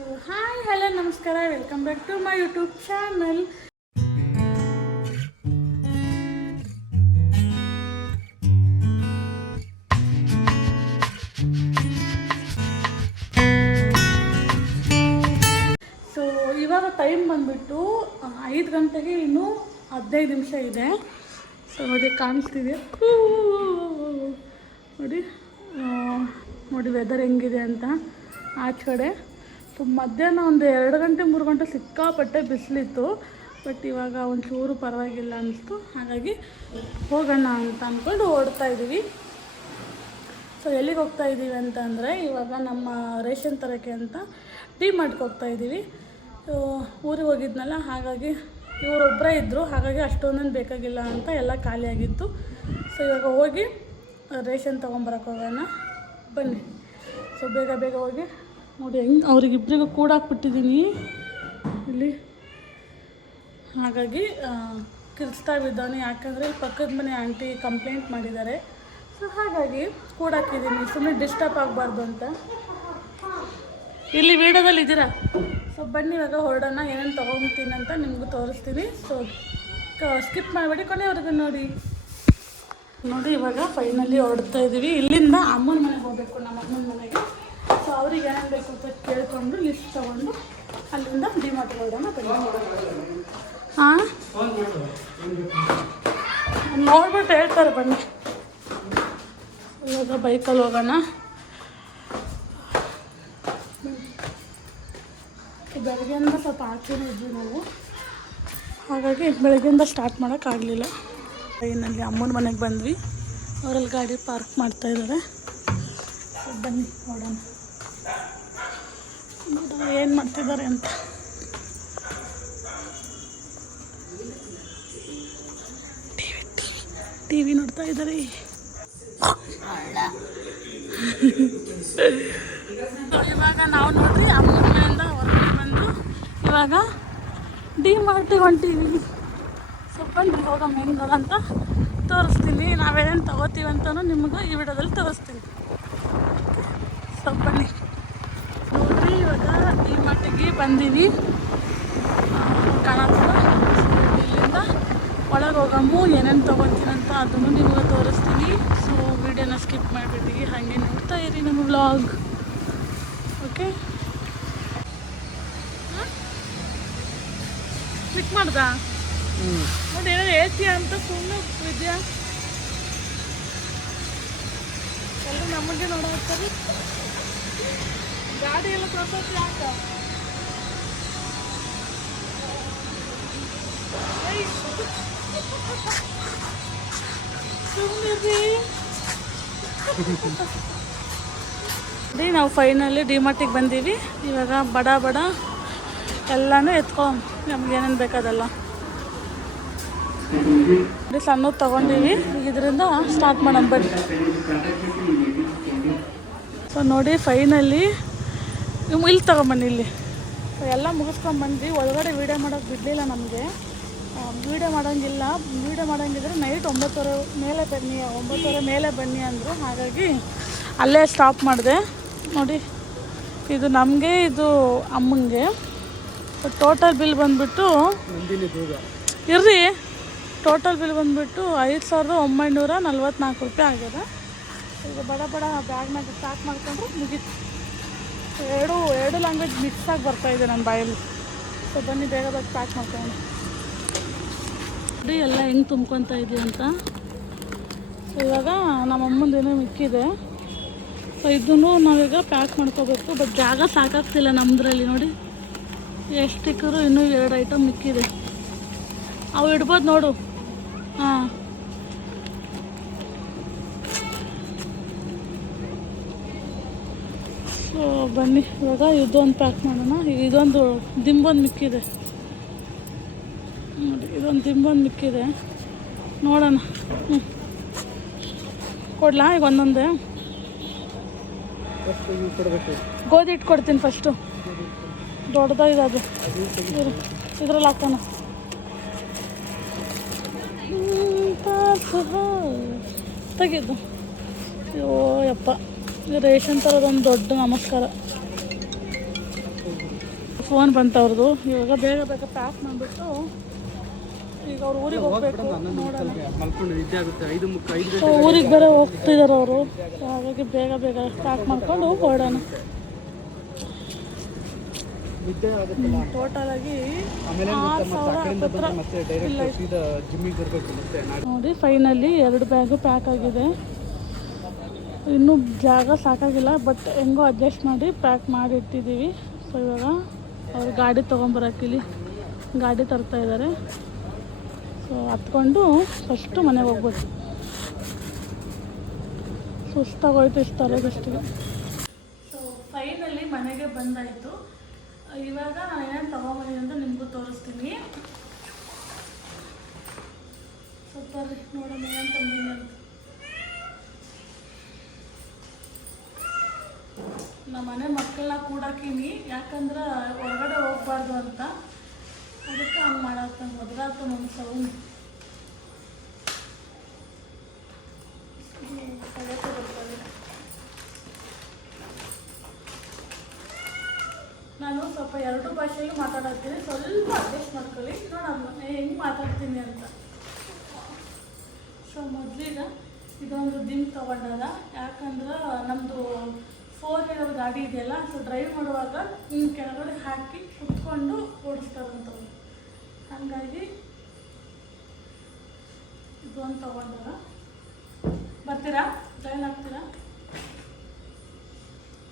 So hi hello ನಮಸ್ಕಾರ welcome back to my YouTube channel so ಇವಾಗ time ಬಂದ್ಬಿಟ್ಟು ಐದು ಗಂಟೆಗೆ ಇನ್ನೂ ಹದಿನೈದು ನಿಮಿಷ ಇದೆ. ಸೊ ನೋಡಿ, ಕಾಣಿಸ್ತಿದೆ. ನೋಡಿ ನೋಡಿ ವೆದರ್ ಹೆಂಗಿದೆ ಅಂತ. ಆಚೆ ಕಡೆ ಮಧ್ಯಾಹ್ನ ಒಂದು ಎರಡು ಗಂಟೆ, ಮೂರು ಗಂಟೆ ಸಿಕ್ಕಾಪಟ್ಟೆ ಬಿಸಿಲಿತ್ತು. ಬಟ್ ಇವಾಗ ಒಂಚೂರು ಪರವಾಗಿಲ್ಲ ಅನ್ನಿಸ್ತು ಹಾಗಾಗಿ ಹೋಗೋಣ ಅಂತ ಅಂದ್ಕೊಂಡು ಓಡ್ತಾ ಇದ್ದೀವಿ. ಸೊ ಎಲ್ಲಿಗೆ ಹೋಗ್ತಾ ಇದ್ದೀವಿ ಅಂತಂದರೆ ಇವಾಗ ನಮ್ಮ ರೇಷನ್ ತರೋಕ್ಕೆ ಅಂತ ಮಾರ್ಟ್ಗೆ ಹೋಗ್ತಾ ಇದ್ದೀವಿ. ಊರಿಗೆ ಹೋಗಿದ್ನಲ್ಲ, ಹಾಗಾಗಿ ಇವರೊಬ್ಬರೇ ಇದ್ದರು ಹಾಗಾಗಿ ಅಷ್ಟೊಂದೇನು ಬೇಕಾಗಿಲ್ಲ ಅಂತ ಎಲ್ಲ ಖಾಲಿಯಾಗಿತ್ತು. ಸೊ ಇವಾಗ ಹೋಗಿ ರೇಷನ್ ತೊಗೊಂಬರಕ್ಕೆ ಹೋಗೋಣ. ಬನ್ನಿ. ಸೊ ಬೇಗ ಬೇಗ ಹೋಗಿ. ನೋಡಿ, ಹೆಂಗೆ ಕೂಡ ಕೂಡಾಕ್ಬಿಟ್ಟಿದ್ದೀನಿ ಇಲ್ಲಿ. ಹಾಗಾಗಿ ಕಿರ್ಸ್ತಾ ಬಿದ್ದಾನೆ ಯಾಕಂದರೆ ಪಕ್ಕದ ಮನೆ ಆಂಟಿ ಕಂಪ್ಲೇಂಟ್ ಮಾಡಿದ್ದಾರೆ. ಸೊ ಹಾಗಾಗಿ ಕೂಡಾಕಿದ್ದೀನಿ ಸುಮ್ಮನೆ ಡಿಸ್ಟರ್ಬ್ ಆಗಬಾರ್ದು ಅಂತ. ಇಲ್ಲಿ ವೀಡಿಯೋದಲ್ಲಿ ಇದ್ದೀರಾ? ಸೊ ಬನ್ನಿ, ಇವಾಗ ಹೊರಡೋಣ. ಏನೇನು ತೊಗೊತೀನಿ ಅಂತ ನಿಮಗೂ ತೋರಿಸ್ತೀನಿ. ಸೊ ಸ್ಕಿಪ್ ಮಾಡಬೇಡಿ ಕೊನೆವರೆಗೂ ನೋಡಿ. ನೋಡಿ, ಇವಾಗ ಫೈನಲಿ ಹೊರಡ್ತಾ ಇದ್ದೀವಿ ಇಲ್ಲಿಂದ ಅಮ್ಮನ ಮನೆಗೆ ಹೋಗಬೇಕು, ನಮ್ಮ ಅಮ್ಮನ ಮನೆಗೆ. ಅವ್ರಿಗೆ ಏನೇನು ಬೇಕು ಅಂತ ಕೇಳ್ಕೊಂಡು ಲಿಸ್ಟ್ ತೊಗೊಂಡು ಅಲ್ಲಿಂದ ಡಿಮಾರ್ಟ್ ಬನ್ನಿ ಹಾಂ ನೋಡ್ಬಿಟ್ಟು ಹೇಳ್ತಾರೆ ಬನ್ನಿ. ಇವಾಗ ಬೈಕಲ್ಲಿ ಹೋಗೋಣ. ಬೆಳಗ್ಗೆಯಿಂದ ಸ್ವಲ್ಪ ಆಚೆನೇ ಇದ್ವಿ ನಾವು. ಹಾಗಾಗಿ ಬೆಳಗ್ಗೆಯಿಂದ ಸ್ಟಾರ್ಟ್ ಮಾಡೋಕ್ಕಾಗಲಿಲ್ಲ ಟ್ರೈನಲ್ಲಿ ಅಮ್ಮನ ಮನೆಗೆ ಬಂದ್ವಿ. ಅವರಲ್ಲಿ ಗಾಡಿ ಪಾರ್ಕ್ ಮಾಡ್ತಾ ಇದ್ದಾರೆ. ಬನ್ನಿ, ನೋಡೋಣ. ಏನು ಮಾಡ್ತಿದ್ದಾರೆ ಅಂತ. ಟಿವಿ ನೋಡ್ತಾ ಇದ್ದಾರೆ. ಇವಾಗ ನಾವು ನೋಡ್ರಿ ಅಮ್ಮನ ಮನೆಯಿಂದ ಹೊರಗಡೆ ಬಂದು ಇವಾಗ ಡಿ ಮಾರ್ಟಿ ಹೊಂಟೀವಿ ಸ್ವಲ್ಪ ಹೋಗಮ್ಮ ಹೆಂಗೆ ಅಂತ ತೋರಿಸ್ತೀನಿ. ನಾವೇನೇನು ತಗೋತೀವಿ ಅಂತಲೂ ನಿಮಗೂ ಈ ವಿಡಿಯೋದಲ್ಲಿ ತೋರಿಸ್ತೀನಿ. ಸ್ವಲ್ಪ ಡಿ ಬಂದೀನಿ ಬಂದೀವಿ ಕಾಣತ್ತಲ್ಲ ಇಲ್ಲಿಂದ ಒಳಗೆ ಹೋಗಮ್ಮು ಏನೇನು ತೊಗೊತೀನಿ ಅಂತ ಅದನ್ನು ನಿಮಗೆ ತೋರಿಸ್ತೀನಿ. ಸೊ ವಿಡಿಯೋನ ಸ್ಕಿಪ್ ಮಾಡಿಬಿಟ್ಟು ಹಾಗೆ ನೋಡ್ತಾ ಇರಿ ನಮ್ಮ ವ್ಲಾಗ್ ಓಕೆ ಕ್ಲಿಕ್ ಮಾಡ್ದ? ನೋಡಿ ಏನಾದ್ರು ಹೇಳ್ತೀಯ ಅಂತ ಸುಮ್ಮನೆ ವಿದ್ಯಾ ಎಲ್ಲರೂ ನಮಗೆ ನೋಡೋಗ್ತಾರೆ ಗಾಡಿ ಎಲ್ಲ ಪ್ರಸಾದ ಯಾಕ? ನಾವು ಫೈನಲಿ ಡಿಮಾರ್ಟಿಗೆ ಬಂದೀವಿ. ಇವಾಗ ಬಡ ಬಡ ಎಲ್ಲನೂ ಎತ್ಕೊ, ನಮ್ಗೆ ಏನೇನು ಬೇಕಾದಲ್ಲ. ಸಣ್ಣದು ತೊಗೊಂಡೀವಿ. ಇದರಿಂದ ಸ್ಟಾರ್ಟ್ ಮಾಡೋಣ ಬನ್ನಿ. ಸೊ ನೋಡಿ ಫೈನಲಿ ಇಲ್ಲಿ ತಗೊಂಬನ್ನಿ ಇಲ್ಲಿ. ಎಲ್ಲ ಮುಗಿಸ್ಕೊಂಬಂದ್ವಿ ಒಳಗಡೆ ವೀಡಿಯೋ ಮಾಡೋಕೆ ಬಿಡಲಿಲ್ಲ ನಮಗೆ. ವೀಡಿಯೋ ಮಾಡೋಂಗಿಲ್ಲ. ವೀಡಿಯೋ ಮಾಡೋಂಗಿದ್ರೆ ನೈಟ್ ಒಂಬತ್ತುವರೆ ಮೇಲೆ ಬನ್ನಿ ಒಂಬತ್ತುವರೆ ಮೇಲೆ ಬನ್ನಿ ಅಂದರು. ಹಾಗಾಗಿ ಅಲ್ಲೇ ಸ್ಟಾಪ್ ಮಾಡಿದೆ. ನೋಡಿ ಇದು ನಮಗೆ ಇದು ಅಮ್ಮಂಗೆ. ಟೋಟಲ್ ಬಿಲ್ ಬಂದುಬಿಟ್ಟು ಇರ್ರಿ ಟೋಟಲ್ ಬಿಲ್ ಬಂದುಬಿಟ್ಟು ಐದು ಸಾವಿರದ ಒಂಬೈನೂರ ನಲ್ವತ್ನಾಲ್ಕು ರೂಪಾಯಿ ಆಗ್ಯದ ಈಗ ಬಡ ಬಡ ಬ್ಯಾಗ್ನಾಗ ಸ್ಟಾರ್ಟ್ ಮಾಡ್ಕೊಂಡ್ರೆ ಮುಗೀತು. ಎರಡು ಎರಡು ಲ್ಯಾಂಗ್ವೇಜ್ ಮಿಕ್ಸ್ ಆಗಿ ಬರ್ತಾಯಿದೆ ನನ್ನ ಬಾಯಲ್ಲಿ. ಸೊ ಬನ್ನಿ ಬೇಗ ಬೇಗ ಸ್ಟಾರ್ಟ್ ಮಾಡ್ಕೊಂಡು ನೋಡಿ, ಎಲ್ಲ ಹೆಂಗೆ ತುಂಬ್ಕೊತಾ ಇದೆಯಾ ಅಂತ. ಸೊ ಇವಾಗ ನಮ್ಮ ಏನೋ ಮಿಕ್ಕಿದೆ. ಸೊ ಇದನ್ನು ನಾವೀಗ ಪ್ಯಾಕ್ ಮಾಡ್ಕೋಬೇಕು ಬಟ್ ಜಾಗ ಸಾಕಾಗ್ತಿಲ್ಲ ನಮ್ಮದ್ರಲ್ಲಿ ನೋಡಿ. ಎಷ್ಟು ಇಕ್ಕರು ಇನ್ನೂ ಎರಡು ಐಟಮ್ ಮಿಕ್ಕಿದೆ. ಅವು ಇಡ್ಬೋದು ನೋಡು. ಹಾಂ. ಸೊ ಬನ್ನಿ, ಇವಾಗ ಇದೊಂದು ಪ್ಯಾಕ್ ಮಾಡೋಣ. ಇದೊಂದು, ದಿಂಬೊಂದು ಮಿಕ್ಕಿದೆ. ಇದೊಂದು ದಿಂಬೊಂದು ಮಿಕ್ಕಿದೆ. ನೋಡೋಣ. ಹ್ಞೂ ಕೊಡ್ಲಾ ಈಗ ಒಂದೊಂದೇ? ಗೋಧಿ ಹಿಟ್ಟು ಕೊಡ್ತೀನಿ ಫಸ್ಟು ದೊಡ್ಡದಾಗಿದೆ ಅದು ಇದ್ರಲ್ಲಿ ಹಾಕೋಣ. ತೆಗಿದ್ದು ಅಯ್ಯೋ, ಯಪ್ಪ. ರೇಷನ್ ಥರದೊಂದು ದೊಡ್ಡ ನಮಸ್ಕಾರ. ಫೋನ್ ಬಂತವ್ರದ್ದು ಇವಾಗ ಬೇಗ ಬೇಗ ಪ್ಯಾಕ್ ಮಾಡಿಬಿಟ್ಟು ಈಗ ಅವ್ರು ಊರಿಗೆ ಹೋಗ್ಬೇಕು. ನೋಡೋಣ. ಮಲ್ಕೊಂಡು ನಿದ್ದೆ ಆಗುತ್ತೆ. ಐದು ಮುಕ್ಕ ಐದು ಸೊ ಊರಿಗೆ ಬೇರೆ ಹೋಗ್ತಿದ್ದಾರೆ ಅವರು. ಹಾಗಾಗಿ ಬೇಗ ಬೇಗ ಪ್ಯಾಕ್ ಮಾಡ್ಕೊಂಡು ಹೊರಡೋಣ ಟೋಟಲ್ ಆಗಿ ನೋಡಿ ಫೈನಲಿ ಎರಡು ಬ್ಯಾಗು ಪ್ಯಾಕ್ ಆಗಿದೆ. ಇನ್ನೂ ಜಾಗ ಸಾಕಾಗಿಲ್ಲ ಬಟ್ ಹೆಂಗೋ ಅಡ್ಜಸ್ಟ್ ಮಾಡಿ ಪ್ಯಾಕ್ ಮಾಡಿ ಇಟ್ಟಿದ್ದೀವಿ ಸೊ ಇವಾಗ ಅವ್ರು ಗಾಡಿ ತೊಗೊಂಬರಕ್ಕಿಲ್ಲಿ ಗಾಡಿ ತರ್ತಾ ಇದ್ದಾರೆ ಸೊ ಹತ್ಕೊಂಡು ಫಸ್ಟು ಮನೆಗೆ ಹೋಗ್ಬೋದು ಸುಸ್ತಾಗೋಯ್ತು ಇಷ್ಟು ತಲೆಗಷ್ಟಿಗೆ ಸೊ ಫೈನಲಿ ಮನೆಗೆ ಬಂದಾಯಿತು. ಇವಾಗ ನಾನು ಏನೇನು ತೊಗೊಂಬನಿ ಅಂತ ನಿಮಗೂ ತೋರಿಸ್ತೀನಿ. ಸೊ ಬರ್ರಿ, ನೋಡೋಣ ಏನು ತಂದಿನಿ ನಮ್ಮ ಮನೆ ಮಕ್ಕಳನ್ನ ಕೂಡಾಕೀನಿ. ಯಾಕಂದ್ರೆ ಹೊರಗಡೆ ಹೋಗ್ಬಾರ್ದು ಅಂತ. ಅದಕ್ಕೆ ಹಂಗೆ ಮಾಡತ್ತ ಒದ್ರಾತ ಒಂದು ಸೌಂಡ್. ನಾನು ಸ್ವಲ್ಪ ಎರಡು ಭಾಷೆಯಲ್ಲೂ ಮಾತಾಡತ್ತೀನಿ, ಸ್ವಲ್ಪ ಅಡ್ಜಸ್ಟ್ ಮಾಡ್ಕೊಳ್ಳಿ. ನೋಡಮ್ಮ ಹೆಂಗೆ ಮಾತಾಡ್ತೀನಿ ಅಂತ. ಸೊ, ಮೊದಲಿಗೆ ಇದೊಂದು ದಿನ ತೊಗೊಂಡದ ಯಾಕಂದ್ರೆ ನಮ್ಮದು ಫೋರ್ ವೀಲರ್ ಗಾಡಿ ಇದೆಯಲ್ಲ ಸೊ ಡ್ರೈವ್ ಮಾಡುವಾಗ ಹಿಂಗೆ ಕೆಳಗಡೆ ಹಾಕಿ ಕುತ್ಕೊಂಡು ಓಡಿಸ್ತಾರಂತವ್ರು ಹಾಗಾಗಿ ಇದೊಂದು ತೊಗೊಂಡದ ಬರ್ತೀರಾ? ಜಾಯ್ನ್ ಆಗ್ತೀರಾ?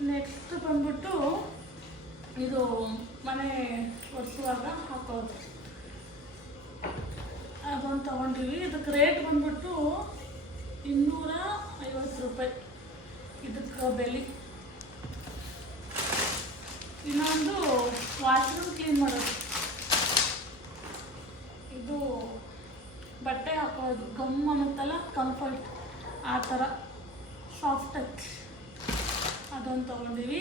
ನೆಕ್ಸ್ಟ್ ಬಂದ್ಬಿಟ್ಟು ಇದು ಮನೆ ಒರೆಸುವಾಗ ಹಾಕೋದು. ಅದೊಂದು ತೊಗೊಂಡಿವಿ. ಇದಕ್ಕೆ ರೇಟ್ ಬಂದ್ಬಿಟ್ಟು ಇನ್ನೂರ ಐವತ್ತು ರೂಪಾಯಿ. ಇದಕ್ಕೆ ಬೆಲೆ. ಇನ್ನೊಂದು ವಾಶ್ರೂಮ್ ಕ್ಲೀನ್ ಮಾಡೋದು ಇದು ಹಾಕೋದು ಗಮ್ ಅನ್ನುತ್ತಲ್ಲ ಕಂಫರ್ಟ್ ಆ ಥರ ಸಾಫ್ಟ್ ಟಚ್ ಅದೊಂದು ತೊಗೊಂಡಿವಿ.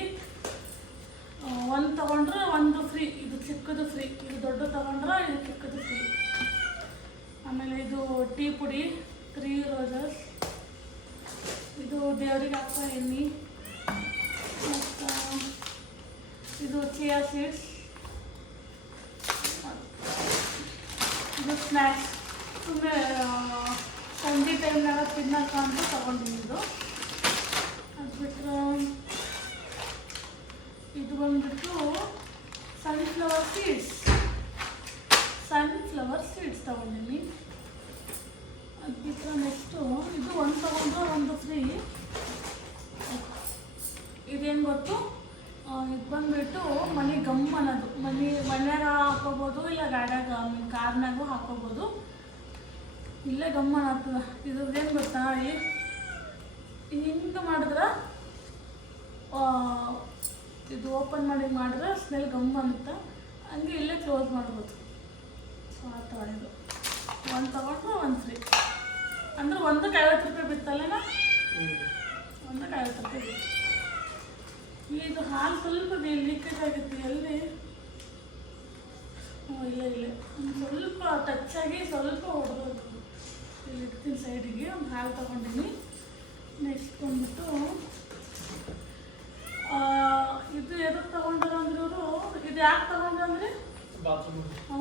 ಒಂದು ತೊಗೊಂಡ್ರೆ ಒಂದು ಫ್ರೀ ಇದು ಚಿಕ್ಕದು ಫ್ರೀ ಇದು ದೊಡ್ಡ ತೊಗೊಂಡ್ರೆ ಇದು ಚಿಕ್ಕದು ಫ್ರೀ ಆಮೇಲೆ ಇದು ಟೀ ಪುಡಿ ತ್ರೀ ರೋಸಸ್ ಇದು ದೇವರಿಗೆ ಹಾಕೋ ಎಣ್ಣೆ. ಮತ್ತು ಇದು ಚಿಯಾ ಸೀಡ್ಸ್ ಇದು ಸ್ನ್ಯಾಕ್ಸ್ ಸುಮ್ಮನೆ ಸಂಜೆ ಟೈಮ್ನಾಗ ತಿನ್ನಕ್ಕ ಅಂತ ತೊಗೊಂಡಿದ್ದು. ಅದು ಬಿಟ್ಟರೆ ಇದು ಬಂದ್ಬಿಟ್ಟು ಸನ್ಫ್ಲವರ್ ಸೀಡ್ಸ್ ಸನ್ಫ್ಲವರ್ ಸೀಡ್ಸ್ ತೊಗೊಂಡಿನಿ. ಅದು ಬಿಟ್ಟರೆ ನೆಕ್ಸ್ಟು ಇದು ಒಂದು ತೊಗೊಂಡು ಒಂದು ಫ್ರೀ ಇದೇನು ಗೊತ್ತು? ಇದು ಬಂದ್ಬಿಟ್ಟು ಮನೆ ಗಮ್ ಅನ್ನೋದು ಮನೆ ಮನೆಯಾಗ ಹಾಕೋಬೋದು ಇಲ್ಲ ಗಾಡ್ಯಾಗ ಕಾರ್ನಾಗೂ ಹಾಕೋಬೋದು ಇಲ್ಲೇ ಗಮ್ಮನ ಅನ್ನತ್ತದ ಇದ್ರದ್ದೇನು ಗೊತ್ತಾ ಹಿಂಗೆ ಮಾಡಿದ್ರೆ ಇದು ಓಪನ್ ಮಾಡಿ ಮಾಡಿದ್ರೆ ಸ್ಮೆಲ್ ಗಮ್ ಅನ್ನುತ್ತೆ ಹಂಗೆ ಇಲ್ಲೇ ಕ್ಲೋಸ್ ಮಾಡ್ಬೋದು. ಸೊ ಆ ತೊಗೊಂಡು ಒಂದು ತೊಗೊಂಡ್ರೆ ಒಂದು ಫ್ರೀ ಅಂದ್ರೆ ಒಂದಕ್ಕೆ ಐವತ್ತು ರೂಪಾಯಿ ಬಿತ್ತಲ್ಲೇನ? ಒಂದಕ್ಕೆ ಐವತ್ತು ರೂಪಾಯಿ ಬಿತ್ತು. ಇದು ಹಾಲು ಸ್ವಲ್ಪ ಲೀಕೇಜ್ ಆಗುತ್ತೆ, ಎಲ್ಲಿ? ಹ್ಞೂ ಇಲ್ಲ ಇಲ್ಲ. ಸ್ವಲ್ಪ ಟಚ್ ಆಗಿ ಸ್ವಲ್ಪ ಹೊಡೆದು ಇಲ್ಲಿ ಇಡ್ತೀನಿ ಸೈಡಿಗೆ ಒಂದು ಹಾಲು ತೊಗೊಂಡಿನಿ. ನೆಕ್ಸ್ಟ್ ಬಂದ್ಬಿಟ್ಟು ಇದು ಎದಕ್ಕೆ ತೊಗೊಂಡ್ರು ಅಂದ್ರೆ ಇವರು ಇದು ಯಾಕೆ ತೊಗೊಂಡ್ರೆ ಅಂದರೆ?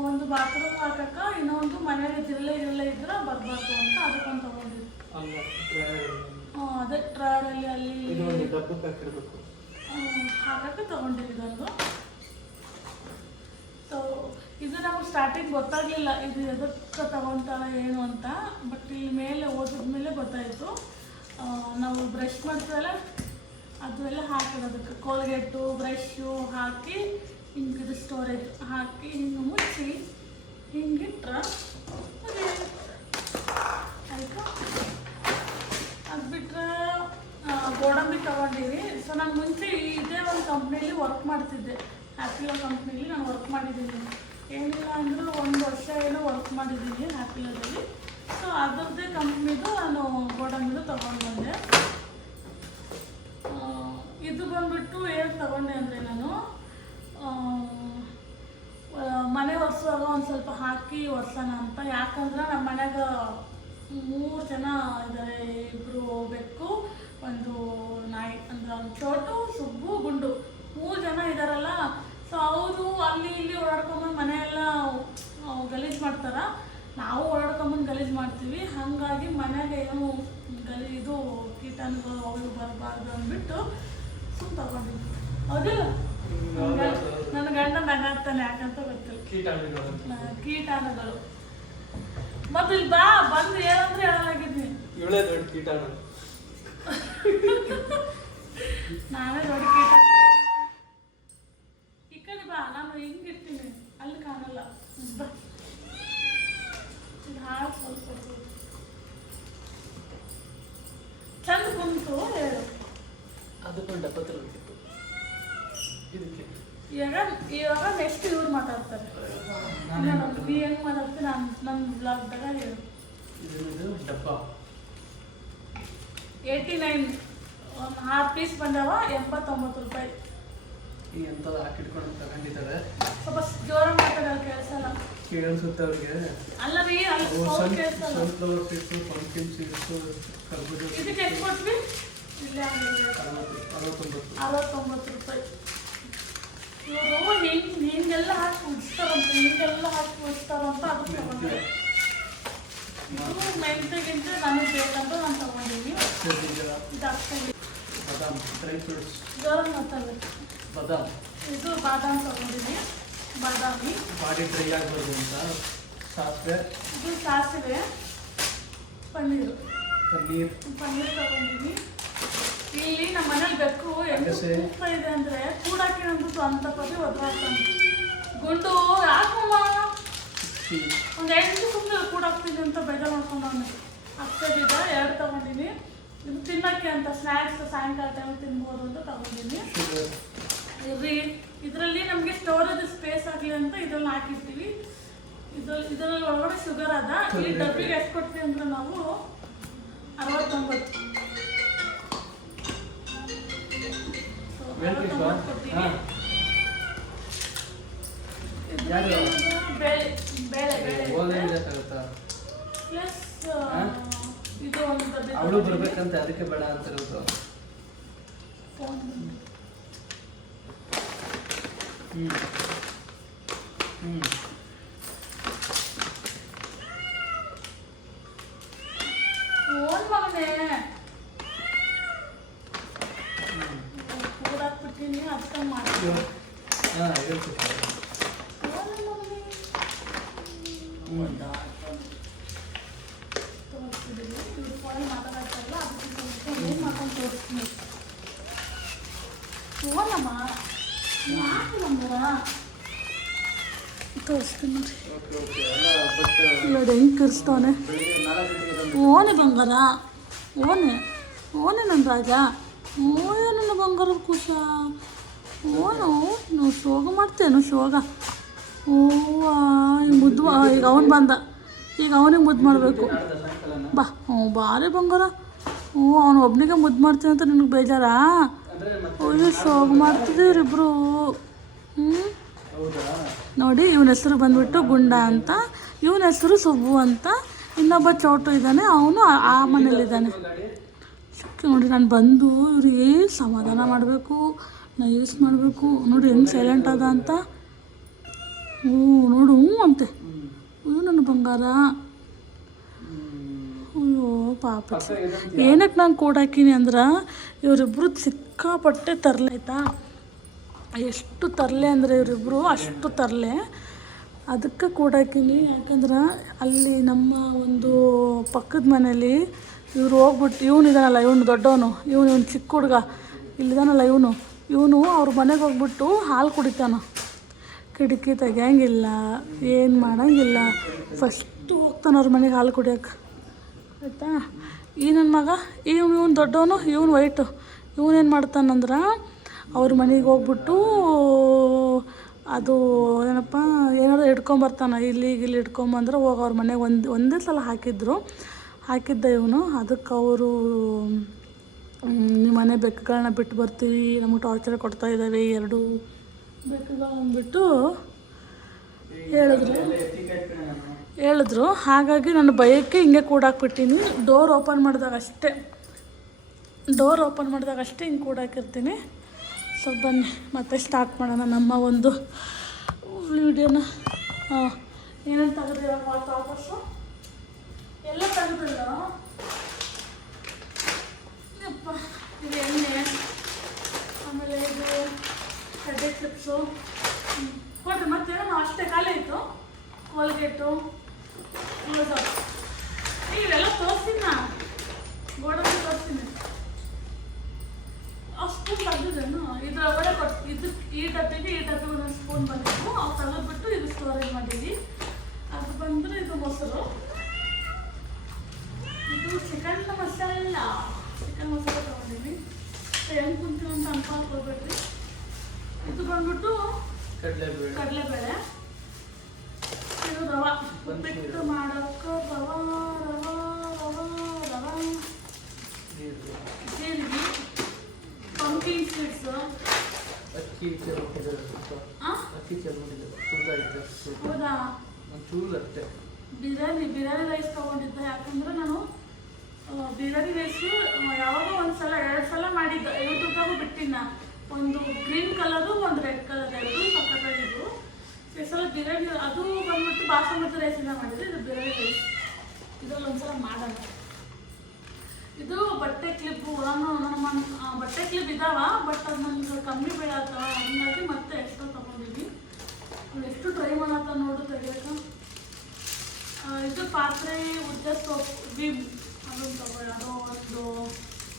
ಒಂದು ಬಾತ್ರೂಮ್ ಹಾಕಕ್ಕ ಇನ್ನೊಂದು ಮನೆಯಲ್ಲಿ ಜಿರಳೆ ಗಿರಳೆ ಇದ್ರೆ ಬರ್ಬಾರ್ದು ಅಂತ ಅದಕ್ಕೊಂದು ತೊಗೊಂಡಿದ್ವಿ ಅದೇ ಟ್ರಾಡಲ್ಲಿ ಅಲ್ಲಿ ಹಾಕಕ್ಕೆ ತೊಗೊಂಡಿವಿ ಇದೊಂದು ಇದು ನಮಗೆ ಸ್ಟಾರ್ಟಿಂಗ್ ಗೊತ್ತಾಗಲಿಲ್ಲ, ಇದು ಎದಕ್ಕೆ ತಗೊತಾಳೆ ಏನು ಅಂತ ಬಟ್ ಇಲ್ಲಿ ಮೇಲೆ ಓದಿದ ಮೇಲೆ ಗೊತ್ತಾಯಿತು ನಾವು ಬ್ರಷ್ ಮಾಡ್ತೀವಲ್ಲ ಅದು ಎಲ್ಲ ಹಾಕಿರೋದಕ್ಕೆ ಕೋಲ್ಗೇಟು ಬ್ರಷು ಹಾಕಿ, ಹಿಂಗೆ ಇದು ಸ್ಟೋರೇಜ್ ಹಾಕಿ, ಹಿಂಗೆ ಮುಚ್ಚಿ ಹಿಂಗಿಟ್ರೆ ಆಯ್ತು? ಅದು ಬಿಟ್ಟರೆ ಗೋಡಂಬಿ ತೊಗೊಂಡಿವಿ ಸೊ ನಾನು ಮುಂಚೆ ಇದೇ ಒಂದು ಕಂಪ್ನೀಲಿ ವರ್ಕ್ ಮಾಡ್ತಿದ್ದೆ. ಆ್ಯಪಿಲೋ ಕಂಪ್ನೀಲಿ ನಾನು ವರ್ಕ್ ಮಾಡಿದ್ದೀನಿ. ಏನಿಲ್ಲ ಅಂದರೂ ಒಂದು ವರ್ಷ ಏನೋ ವರ್ಕ್ ಮಾಡಿದ್ದೀನಿ ಹ್ಯಾಪಿಲೋದಲ್ಲಿ ಸೊ ಅದರದ್ದೇ ಕಂಪ್ನಿದು ನಾನು ಗೋಡಂಬಿದು ತೊಗೊಂಡು ಬಂದೆ. ಇದು ಬಂದ್ಬಿಟ್ಟು ಏನು ತಗೊಂಡೆ ಅಂದರೆ ನಾನು ಮನೆ ಒರೆಸುವಾಗ ಒಂದು ಸ್ವಲ್ಪ ಹಾಕಿ ಒರೆಸೋಣ ಅಂತ. ಯಾಕಂದ್ರೆ ನಮ್ಮ ಮನೆಯಾಗ ಮೂರು ಜನ ಇದ್ದಾರೆ ಇಬ್ಬರು ಬೆಕ್ಕು, ಒಂದು ನಾಯಿ, ಅಂದ್ರೆ ಒಂದು ಚೋಟು, ಸುಬ್ಬು, ಗುಂಡು. ಮೂರು ಜನ ಇದ್ದಾರಲ್ಲ ಸೊ ಅವರು ಆ ಗಲೀಜು ಮಾಡ್ತಾರ? ನಾವು ಓಡಾಡ್ಕೊಂಬಂದು ಗಲೀಜು ಮಾಡ್ತೀವಿ. ಹಾಗಾಗಿ ಮನೆಗೆ ಏನು ಗಲಿ ಇದು ಕೀಟಾಣುಗಳು ಅವು ಬರಬಾರ್ದು ಅಂದ್ಬಿಟ್ಟು ಸುಮ್ ತಗೊಂಡಿದ್ವಿ. ಹೌದಿಲ್ಲ? ನನ್ನ ಗಂಡ ನಗಾಡ್ತಾನೆ ಯಾಕಂತ ಗೊತ್ತಿಲ್ಲ ಕೀಟಾಣುಗಳು. ಮತ್ತೆ ಇಲ್ಲಿ ಬಾ ಬಂದು ಏನಂದ್ರೆ ಹೇಳಲಾಗಿದ್ನಿ. ಇವಳೇ ದೊಡ್ಡ ಕೀಟಾಣು. ನಾವೇ ದೊಡ್ಡ ಕೀಟ ಈ ಕಡೆ ಬಾ ನಾನು ಹಿಂಗಿರ್ತೀನಿ ಅಲ್ಲಿ ಕಾಣಲ್ಲ ಬಾ ಇದು ಹಾಳು ಸ್ವಲ್ಪ ಹೊತ್ತು. ಚಂದ ಕುಂತು ಹೇಳು ಅದಕ್ಕೊಂದು ಡಬ್ಬ ತರಬೇಕಿತ್ತು ಇದಕ್ಕೆ. ಇವಾಗ ಇವಾಗ ನೆಕ್ಸ್ಟ್ ಇವ್ರು ಮಾತಾಡ್ತಾರೆ. ನೀ ಹೆಂಗ್ ಮಾತಾಡ್ತೀನಿ ನಾನು ನನ್ನ ಬ್ಲಾಗ್ದಾಗ ಹೇಳು. ಡಬ್ಬ. ಏಯ್ಟಿ ನೈನ್ ಒಂದು ಹಾಫ್ ಪೀಸ್ ಬಂದವ ಎಂಬತ್ತೊಂಬತ್ತು ರೂಪಾಯಿ. ಈ ಎಂಥದ್ದು ಹಾಕಿಟ್ಕೊಂಡು ತಗೊಂಡಿದ್ದಾರೆ ಸ್ವಲ್ಪ ಜೋರ ಮಾತಾಡೋದು ಕೇಳಿಸಲ್ಲ ಕೇಳಿಸುತ್ತೆ ಅವ್ರಿಗೆ. ಅಲ್ಲ ರೀ ಸನ್ಫ್ಲವರ್ ಸೀಡ್ಸು ಪಂಪ್ಕಿನ್ ಸೀಡ್ಸು ಕರ್ಬೂಜ ಇದಕ್ಕೆ ಎಷ್ಟು ಕೊಟ್ವಿ? ಅರವತ್ತೊಂಬತ್ತು. ರೂಪಾಯಿ. ಇವರು ಹಿಂಗ್ ಹಿಂಗೆಲ್ಲ ಹಾಕಿ ಅಂತ ಹಿಂಗೆಲ್ಲ ಹಾಕಿ ಅಂತ ತಗೊಂಡೆ. ಇದು ಮೆಂತೆಗಿಂತ ನನಗೆ ಬೇಕಂತ ನಾನು ತಗೊಂಡಿನಿ. ಬಾದಾಮ್ ಡ್ರೈ ಫ್ರೂಟ್ಸ್. ಜೋರ ಮಾತಾಡ ಬಾದಾಮ್. ಇದು ಬಾದಾಮ್ ತಗೊಂಡಿನಿ. ಬಾದಾಮಿ. ಬಾಡಿ ಡ್ರೈ ಆಗ್ಬೋದು ಅಂತ ಸಾಸಿವೆ. ಇದು ಸಾಸಿವೆ ಪನ್ನೀರು. ಪನ್ನೀರ್. ಪನ್ನೀರ್ ತಗೊಂಡಿದ್ದೀನಿ ಇಲ್ಲಿ ನಮ್ಮ ಮನೇಲಿ ಬೆಕ್ಕು. ಕೂಗ್ತಾ ಇದೆ ಅಂದ್ರೆ ಕೂಡಕ್ಕೆ ಅಂದ್ಬಿಟ್ಟು ಅಂತ ಪದಿ ಒದ್ದಾಡ್ತಾನೆ ಗುಂಡು ಯಾಕಮ್ಮ? ಟೀ ಒಂದು ಎಂಟು ಸುಮ್ಮನೆ ಕೂಡಾಕ್ತೀನಿ ಅಂತ ಬೇಜಾರು ಮಾಡ್ಕೊಂಡವನೆ ಬೀಜ ಎರಡು ತಗೊಂಡಿನಿ. ಇದು ತಿನ್ನಕ್ಕೆ ಅಂತ ಸ್ನ್ಯಾಕ್ಸ್ ಸಾಯಂಕಾಲ ಟೈಮ್ ತಿನ್ಬೋದು ಅಂತ ತಗೊಂಡಿನಿ. ಶುಗರ್ ಇದರಲ್ಲಿ ನಮಗೆ ಸ್ಟೋರೇಜ್ ಸ್ಪೇಸ್ ಆಗಲಿ ಅಂತ ಇದ್ರಲ್ಲಿ ಹಾಕಿರ್ತೀವಿ. ಇದ್ರಲ್ಲಿ ಇದರಲ್ಲಿ ಒಳಗಡೆ ಶುಗರ್ ಅದ. ಈ ಡಬ್ಬಿಗೆ ಎಷ್ಟು ಕೊಡ್ತೀವಿ ಅಂದ್ರೆ ನಾವು ಅರವತ್ತೊಂಬತ್ತು. ಅವಳು ಬರ್ಬೇಕಂತ ಅದಕ್ಕೆ ಬೇಡ ಅಂತ ಯಾರು? ಬೇಳೆ ಬೇಳೆ ಬೇಳೆ ಓಲೆ ಇರಕ್ಕಾಗತ್ತಾ ಪ್ಲಸ್ ಹಾ? ಇದು ಒಂದು ಡಬ್ಬಿ ಅವಳು ಬರ್ಬೇಕಂತ ಅದಕ್ಕೆ ಬೇಡ ಅಂತಿರೋದು ಫೋನ್ ಹ್ಞೂ ಹ್ಞೂ ಫೋನ್ ಮಗನೇ ಕೂಡಾಕ್ಬಿಟ್ಟಿನಿ ಅದಕ್ಕೆ ಮಾಡಿ ಹಾಂ ಹೇಳ್ತೀನಿ ಫೋನ್ ಮಗನೇ ಹ್ಞೂ ತೋರಿಸ್ತಿದ್ದೀವಿ ಇವ್ರು ಫೋನ್ ಮಾತಾಡ್ತಾರಲ್ಲ ಅದಕ್ಕೆ ಏನು ಮಾಡ್ಕೊಂಡು ತೋರಿಸ್ತೀನಿ ಫೋನಮ್ಮ ಯಾಕೆ ನಂಬರ ತೋರಿಸ್ತೀನಿ ನೋಡ್ರಿ ಓಕೆ ಓಕೆ ಅಲ್ಲ ಬಟ್ ನೋಡಿ ಹೆಂಗೆ ಕಿರ್ಸ್ತವನೆ ಓನೆ ಬಂಗಾರ. ಓನೆ ಓನೆ ನನ್ನ ರಾಜ. ಓ ನನ್ನ ಬಂಗಾರದ ಕುಶ ಓನು ನೀವು ಶೋಗ ಮಾಡ್ತೇನು ಶೋಗ? ಓ ಮುದ್ದು ಆ, ಈಗ ಅವನು ಬಂದ. ಈಗ ಅವನಿಗೆ ಮುದ್ದು ಮಾಡಬೇಕು. ಬಾ ಹ್ಞೂ ಭಾರಿ ಬಂಗಾರ. ಹ್ಞೂ ಅವನು ಒಬ್ಬನಿಗೆ ಮುದ್ದು ಮಾಡ್ತೀನಿ ಅಂತ ನಿನಗೆ ಬೇಜಾರಾ? ಅಯ್ಯೋ ಶೋಗ ಮಾಡ್ತಿದ್ದೀರಿ ಇಬ್ರು. ಹ್ಞೂ. ನೋಡಿ ಇವನ ಹೆಸರು ಬಂದ್ಬಿಟ್ಟು ಗುಂಡ ಅಂತ. ಇವನ ಹೆಸರು ಸುಬ್ಬು ಅಂತ. ಇನ್ನೊಬ್ಬ ಚೌಟು ಇದ್ದಾನೆ, ಅವನು ಆ- ಮನೇಲಿದ್ದಾನೆ. ನೋಡಿ, ನಾನು ಬಂದು ಇವ್ರಿಗೆ ಸಮಾಧಾನ ಮಾಡಬೇಕು ನೈಸ್ ಮಾಡಬೇಕು, ನೋಡಿ ಹೆಂಗೆ ಸೈಲೆಂಟ್ ಅದ ಅಂತ. ಹ್ಞೂ, ನೋಡು ಹ್ಞೂ ಅಂತೆ. ಹ್ಞೂ ನನ್ನ ಬಂಗಾರ. ಅಯ್ಯೋ, ಪಾಪ. ಏನಕ್ಕೆ ನಾನು ಕೋಡ್ ಹಾಕೀನಿ ಅಂದ್ರೆ ಇವರಿಬ್ಬರು ಸಿಕ್ಕಾಪಟ್ಟೆ ತರಲೆ ಆಯ್ತಾ? ಎಷ್ಟು ತರಲೆ ಅಂದರೆ ಇವರಿಬ್ಬರು ಅಷ್ಟು ತರಲೆ. ಅದಕ್ಕೆ ಕೂಡಾಕೀನಿ ಯಾಕಂದ್ರೆ ಅಲ್ಲಿ ನಮ್ಮ ಒಂದು ಪಕ್ಕದ ಮನೇಲಿ ಇವ್ರು ಹೋಗ್ಬಿಟ್ಟು ಇವನು ಇದಾನಲ್ಲ, ಇವನು ದೊಡ್ಡವನು, ಇವನು ಇವನು ಚಿಕ್ಕ ಹುಡುಗ ಇಲ್ಲಿದಾನಲ್ಲ ಇವನು. ಇವನು ಅವ್ರ ಮನೆಗೆ ಹೋಗ್ಬಿಟ್ಟು ಹಾಲು ಕುಡಿತಾನ. ಕಿಟಕಿ ತೆಗಿಯಂಗಿಲ್ಲ, ಏನು ಮಾಡೋಂಗಿಲ್ಲ ಫಸ್ಟು ಹೋಗ್ತಾನೆ ಅವ್ರ ಮನೆಗೆ ಹಾಲು ಕುಡಿಯೋಕೆ. ಆಯಿತಾ? ಈ ನನ್ನ ಮಗ, ಇವನು ಇವನು ದೊಡ್ಡವನು, ಇವನು ವೈಟು. ಇವನೇನು ಮಾಡ್ತಾನಂದ್ರೆ, ಅವ್ರ ಮನೆಗೆ ಹೋಗ್ಬಿಟ್ಟು ಅದು ಏನಪ್ಪ, ಏನಾದ್ರು ಹಿಡ್ಕೊಂಬರ್ತಾನೆ ಇಲ್ಲಿ ಇಲ್ಲಿ ಹಿಡ್ಕೊಂಬಂದ್ರೆ ಹೋಗಿ ಅವ್ರ ಮನೆಗೆ ಒಂದು, ಒಂದೇ ಸಲ ಹಾಕಿದ್ರು. ಹಾಕಿದ್ದ ಇವನು ಅದಕ್ಕೆ ಅವರು ನಿಮ್ಮ ಮನೆ ಬೆಕ್ಕುಗಳನ್ನ ಬಿಟ್ಟು ಬರ್ತೀವಿ ನಮಗೆ ಟಾರ್ಚರ್ ಕೊಡ್ತಾ ಇದ್ದಾವೆ ಎರಡು ಬೆಕ್ಕುಗಳು ಬಿಟ್ಟು, ಹೇಳಿದ್ರು. ಹೇಳಿದ್ರು. ಹಾಗಾಗಿ ನಾನು ಭಯಕ್ಕೆ ಹಿಂಗೆ ಕೂಡಾಕ್ಬಿಟ್ಟಿನಿ. ಡೋರ್ ಓಪನ್ ಮಾಡಿದಾಗ ಅಷ್ಟೇ. ಡೋರ್ ಓಪನ್ ಮಾಡಿದಾಗ ಅಷ್ಟೇ ಹಿಂಗೆ ಕೂಡಾಕಿರ್ತೀನಿ. ಸೊ ಬನ್ನಿ, ಮತ್ತೆ ಸ್ಟಾರ್ಟ್ ಮಾಡೋಣ ನಮ್ಮ ಒಂದು ವಿಡಿಯೋನ. ಏನೇನು ತೆಗೆದಿರೋ ವಾಪಸ್ಸು ಎಲ್ಲ ತೆಗೆದಿಲ್ಲ. ಯಪ್ಪ, ಇದು ಎಣ್ಣೆ, ಆಮೇಲೆ ಇದು ಕಡ್ಡೆ ಚಿಪ್ಸು ಕೊಡ್ರಿ, ಮತ್ತೇನೋ ಅಷ್ಟೇ, ಖಾಲಿ ಇತ್ತು ಕೋಲ್ಗೇಟು ಕ್ಲೋಸಪ್ ಇವೆಲ್ಲ ತೋರಿಸ್ತೀನಿ ನಾ ಗೋಡಂಬಿ ತೋರಿಸ್ತೀನಿ ಸ್ಪೂನ್ ತೆಗ್ದಿದ್ದೇನು ಇದ್ರ ಒಳಗಡೆ ಕೊಟ್ಟು ಇದು ಈ ಡಬ್ಬಿಗೆ ಈ ಡಬ್ಬಿಗೆ ಒಂದೊಂದು ಸ್ಪೂನ್ ಬಂದಿತ್ತು. ಅವು ತೆಗೆದ್ಬಿಟ್ಟು ಇದು ಸ್ಟೋರೇಜ್ ಮಾಡಿದ್ವಿ. ಅದು ಬಂದರೆ ಇದು ಮೊಸರು. ಇದು ಚಿಕನ್ ಮಸಾಲ ಚಿಕನ್ ಮಸಾಲ ತೊಗೊಂಡಿದ್ವಿ. ಹೆಂಗೆ ಕುಂತೀವಿ ಅಂತ ಅನ್ಕೊಂಡು ಹೋಗ್ಬೇಡ್ರಿ ಇದು ಬಂದ್ಬಿಟ್ಟು ಕಡಲೆಬೇಳೆ. ಕಡಲೆಬೇಳೆ. ಇದು ರವಾ. ಉಪ್ಪಿಟ್ಟು ಮಾಡೋಕ್ಕೆ ರವ ರವ ನೀರು ಜೀರಿಗೆ ಪಂಕಿನ್ ಸ್ವೀಟ್ಸ್ ಅಕ್ಕಿ ಸ್ವಲ್ಪ? ಆ? ಅಕ್ಕಿ ಚೆಲ್ಬಿಟ್ಟಿದ್ದಾರೆ ಸುತ್ತ ಇದ್ದ ಸ್ವಲ್ಪ ಹೌದಾ? ಒಂಚೂರು ಅಷ್ಟೇ. ಬಿರಿಯಾನಿ ಬಿರಿಯಾನಿ ರೈಸ್ ತೊಗೊಂಡಿದ್ದೆ. ಯಾಕಂದ್ರೆ ನಾನು ಬಿರಿಯಾನಿ ರೈಸು ಯಾವಾಗೋ ಒಂದು ಸಲ ಎರಡು ಸಲ ಮಾಡಿದ್ದೆ. ಯೂಟ್ಯೂಬ್ದಾಗೂ ಬಿಟ್ಟಿನ ಒಂದು ಗ್ರೀನ್ ಕಲರು ಒಂದು ರೆಡ್ ಕಲರ್ ಎರಡು ಸಕ್ಕತ್ತಾಗಿದ್ದು ಈ ಸಲ ಬಿರಿಯಾನಿ ಅದು ಬಂದ್ಬಿಟ್ಟು ಬಾಸುಮತಿ ರೈಸಿಂದ ಮಾಡಿದ್ರೆ. ಇದು ಬಿರಿಯಾನಿ ರೈಸ್ ಇದ್ರಲ್ಲಿ ಒಂದ್ಸಲ ಮಾಡೋಣ. ಇದು ಬಟ್ಟೆ ಕ್ಲಿಪ್ಪು ನಾನು ನಮ್ಮ ಬಟ್ಟೆ ಕ್ಲಿಪ್ ಇದಾವ ಬಟ್ ಅದು ನಮ್ಗೆ ಕಮ್ಮಿ ಬೀಳತ್ತವ ಹಂಗಾಗಿ ಮತ್ತೆ ಎಕ್ಸ್ಟ್ರಾ ತೊಗೊಂಡಿದ್ವಿ. ಎಷ್ಟು ಟ್ರೈ ಮಾಡತ್ತ ನೋಡು ತೆಗಿಯಕ್ಕೆ. ಆ, ಇದು ಪಾತ್ರೆ ಉದ್ದ ಸೋಪ್ ವಿಮ್ ಅದೊಂದು ತಗೊಳ್ಳಿ ಅದು ಒಂದು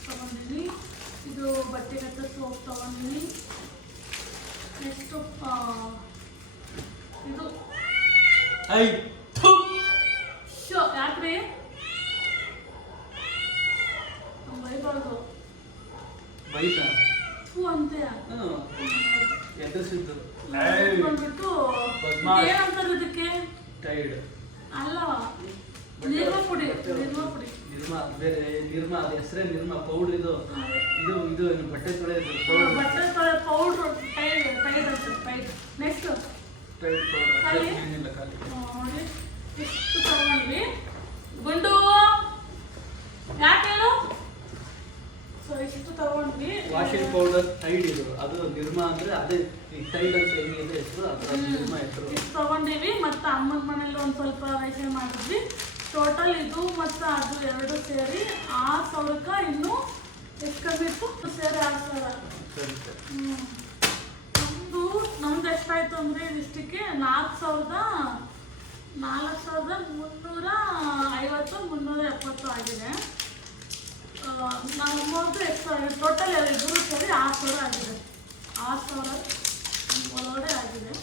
ತೊಗೊಂಡಿನಿ ಇದು ಬಟ್ಟೆ ಕಟ್ಟ ಸೋಪ್ ತೊಗೊಂಡಿನಿ ನೆಕ್ಸ್ಟು ಇದು ಐ ಥು! ಶೋ ಯಾಕ್ರಿ ಬೈಬಾರ್ದು ಬೈತಾ ಹೂ ಅಂತೆ ಹ್ಞೂ ಎದುರಿಸಿದ್ದು ಇದು ಬಂದ್ಬಿಟ್ಟು ಬದ್ಮಾಶ್. ಏನಂತಾರೆ ಇದಕ್ಕೆ ಟೈರ್ಡ್ ಅಲ್ಲವ ನಿರ್ಮ ಪುಡಿ ನಿರ್ಮ ಪುಡಿ ನಿರ್ಮಾ ಬೇರೆ ನಿರ್ಮಾ ಅದು ಹೆಸರೇ ನಿರ್ಮಾ ಪೌಡ್ರ್ ಇದು ಅದೇ. ಇದು ಇದು ಏನು ಬಟ್ಟೆ ತೊಳೆಯೋದು ಆ, ಪೌಡ್ರ್ ಬಟ್ಟೆ ತೊಳೆ ಪೌಡ್ರ್ ಟೈಡ್ ಟೈಡ್ ಅಂತ ಟೈಡ್ ನೆಕ್ಸ್ಟ್ ಎಷ್ಟು ತಗೊಂಡ್ವಿ ಗುಂಡು ಯಾಕೇನು ಸೊ ಇಷ್ಟು ತಗೊಂಡ್ವಿ ವಾಷಿಂಗ್ ಪೌಡರ್ ಟೈಡ್ ಇದು. ಅದು ನಿರ್ಮಾ ಅಂದ್ರೆ ಅದೇ ಈ ಟೈಡ್ ಅಂತ ಏನಿದೆ ಹೆಸರು ಅದರ ನಿರ್ಮಾ ಹೆಸರು ಇಷ್ಟು ತಗೊಂಡಿವಿ ಮತ್ತು ಅಮ್ಮನ ಮನೇಲಿ ಒಂದು ಸ್ವಲ್ಪ ರೇಷನ್ ಮಾಡಿದ್ವಿ. ಟೋಟಲ್ ಇದು ಮತ್ತು ಅದು ಎರಡು ಸೇರಿ ಆರು ಸಾವಿರಕ್ಕೆ ಇನ್ನೂ ಎಷ್ಟು ಕಮ್ಮಿ ಇತ್ತು? ಸೇರಿ ಆರು ಸಾವಿರ. ಸರಿ ಸರ್. ಹ್ಮ್. ನಮ್ದು ಎಷ್ಟಾಯ್ತು ಅಂದರೆ ಇದಿಷ್ಟಕ್ಕೆ ನಾಲ್ಕು ಸಾವಿರದ ನಾಲ್ಕು ಸಾವಿರದ ಮುನ್ನೂರ ಐವತ್ತು, ಮುನ್ನೂರ ಎಪ್ಪತ್ತು ಆಗಿದೆ. ನಾವು ನಮ್ಮ ಅಮೌಂಟು ಎಷ್ಟು ಆಗಿದೆ ಟೋಟಲ್ ಇಬ್ಬರು ಸೇರಿ ಆರು ಸಾವಿರ ಆಗಿದೆ. ಆರು ಸಾವಿರ ಒಳಗಡೆ ಆಗಿದೆ.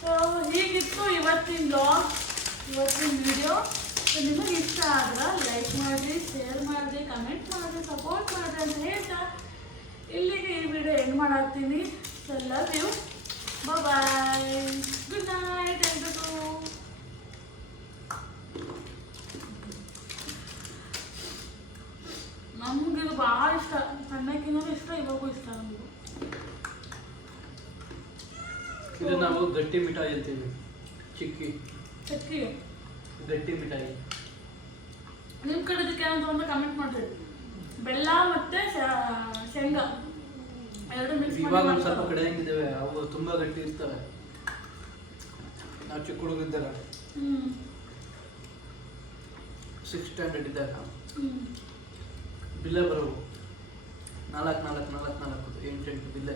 ಸೊ ಹೀಗಿತ್ತು ಇವತ್ತಿನ ಬ್ಲಾಗ್ ಇವತ್ತಿನ ವಿಡಿಯೋ ನಿಮಗೆ ಇಷ್ಟ ಆದ್ರೆ ಲೈಕ್ ಮಾಡಿ ಶೇರ್ ಮಾಡಿರಿ ಕಮೆಂಟ್ ಮಾಡಿರಿ ಸಪೋರ್ಟ್ ಮಾಡಿರಿ ಅಂತ ಹೇಳ್ತಾ ಇಲ್ಲಿಗೆ ಈ video end ಮಾಡತ್ತೀನಿ so love you bye good night ನಮ್ಗೆ ನಮಗಿದು ಭಾಳ ಇಷ್ಟ. ಸಣ್ಣಕ್ಕಿನ್ನೂ ಇಷ್ಟ ಇವಾಗೂ ಇಷ್ಟ ನಮಗೂ. ಇದು ನಾವು ಗಟ್ಟಿ ಮಿಠಾಯಿ ಅಂತೀವಿ. ಚಿಕ್ಕಿ. ಚಕ್ಕಿ. ಗಟ್ಟಿ ಮಿಠಾಯಿ. ನಿಮ್ಮ ಕಡೆ ಇದಕ್ಕೆ ಏನಂತ ಕಮೆಂಟ್ ಮಾಡ್ತೀವಿ. ಬೆಲ್ಲ ಮತ್ತೆ ಶೇಂಗಾ. ಎರಡು ಮಿಕ್ಸ್ ಇವಾಗ ಒಂದು ಸ್ವಲ್ಪ. ಕಡೆ ಹೆಂಗಿದ್ದಾವೆ ಅವು ತುಂಬಾ ಗಟ್ಟಿ ಇರ್ತವೆ. ನಾವು ಚಿಕ್ಕ ಹುಡುಗಿದ್ದಾಗ ಸಿಕ್ಸ್ ಸ್ಟ್ಯಾಂಡರ್ಡ್ ಇದ್ದಾಗ. ಬಿಲ್ಲೆ ಬರೋವು. ನಾಲ್ಕು ನಾಲ್ಕು ನಾಲ್ಕು ನಾಲ್ಕು ಎಂಟೆಂಟು ಬಿಲ್ಲೆ.